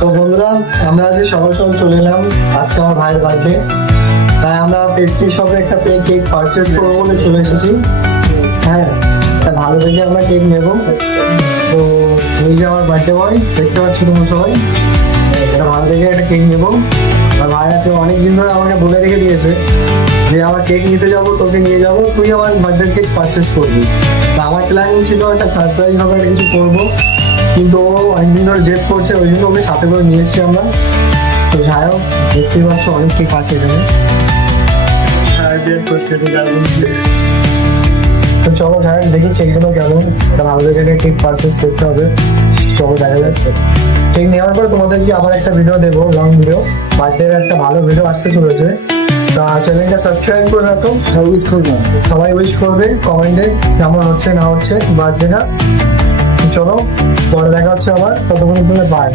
তো বন্ধুরা, আমরা আজকে সকাল সকাল চলে এলাম। আজকে আমার ভাইয়ের বার্থডে, তাই আমরা পেস্ট্রি শপে একটা কেক পারচেস করবো বলে চলে এসেছি। হ্যাঁ, তা ভালো দেখে আমরা কেক নেব। তো এই যে আমার বার্থডে বয়, দেখতে পাচ্ছি তোমরা সবাই, একটা ভালো দেখে একটা কেক নেবো। আর ভাই আছে অনেকদিন ধরে আমাকে বলে রেখে দিয়েছে যে আমার কেক নিতে যাবো, তোকে নিয়ে যাবো, তুই আমার বার্থডে কেক পারচেস করবি। তা আমার প্ল্যানিং ছিল একটা সারপ্রাইজ ভাবে একটা কিছু করবো, কিন্তু ও অনেকদিন ধরে জেদ করছে, ওই জন্য ওকে সাথে করে নিয়ে এসেছি আমরা। তো যাই হোক, দেখতেই পাচ্ছ অনেক কেক আছে এখানে। তো চলো যাই হোক, দেখি কেকগুলো কেমন, ভালো দেখে কেক পারচেস করতে হবে। চলো দেখা যাচ্ছে। কেক নেওয়ার পরে তোমাদেরকে আবার একটা ভিডিও দেবো, লং ভিডিও, বার্থডের একটা ভালো ভিডিও আসতে চলেছে। তা চ্যানেলটা সাবস্ক্রাইব করে রাখো, সবাই উইশ করবে কমেন্টে কেমন হচ্ছে না হচ্ছে বার্থডেটা। চলো পরে দেখা হচ্ছে আবার, ততক্ষণ তুমি বাই।